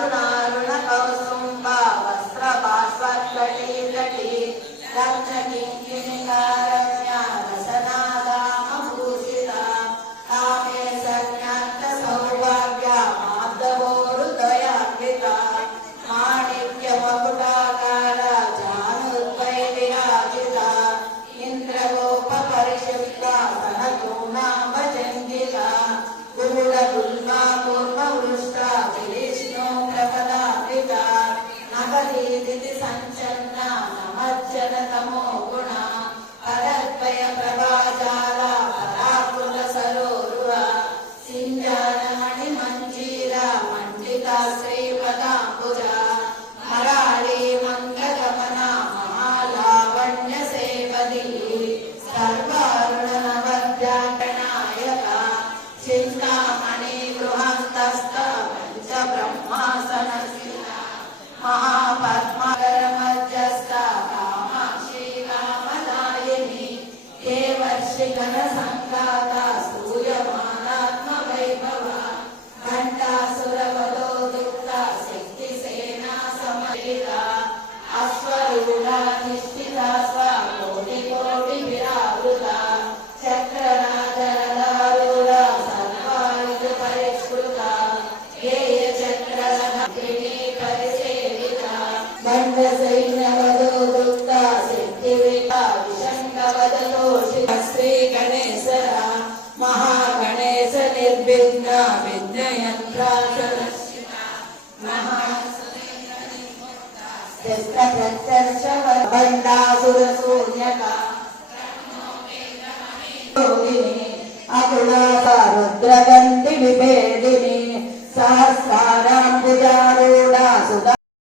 अरुणारुण कौसुम्ब वस्त्र बाष्पत्कटी कटी रत्न किङ्किणिकारम्या रसनादामभूषिता कामे सज्ञात सौभाग्य माधवोरुदयान्विता माणिक्य मकुटाकार जानुद्वय विराजिता इंद्रगोप परिषिप्ता सनतूनाभजङ्गिता कुरुडगुल्मा कूर्मवृष्टा विष्णु प्रपदान्विता नवदीदिति सञ्चन्ना नमज्जन तमो गुणा परद्वय प्रभाजाला पराकृत सरोरुहा सिञ्जानमणि मञ्जीरा मण्डिता श्रीपदाम्बुजा मराळी मङ्गगमना महालावण्य सेवदी सर्वारुणनवद्याकनायका चिन्तामणि गृहस्थस्थ पंच ब्रह्मासनस्थिता महापद्मकरमध्यस्था कामाक्षी कामदायिनी देवर्षि गणसङ्घाता स्तूयमानात्मवैभवा घण्टासुरवधोदुक्ता शक्तिसेना समर्पिता अश्वरूढाधिष्ठिता स्वकोटिकोटिविरावृता चक्रराजरधारूढा सर्वायुधपरिष्कृता गेयचक्ररथगिनी परिसेविता दण्डसैन्यवधोदुक्ता सिद्धिविता विशङ्कवधतोषिता श्रीगणेशरा महागणेश निर्विघ्न विघ्नयन्त्रासरक्षिता महाभण्डासुरशून्यका योगिनी अकुलासा रुद्रगन्धि विभेद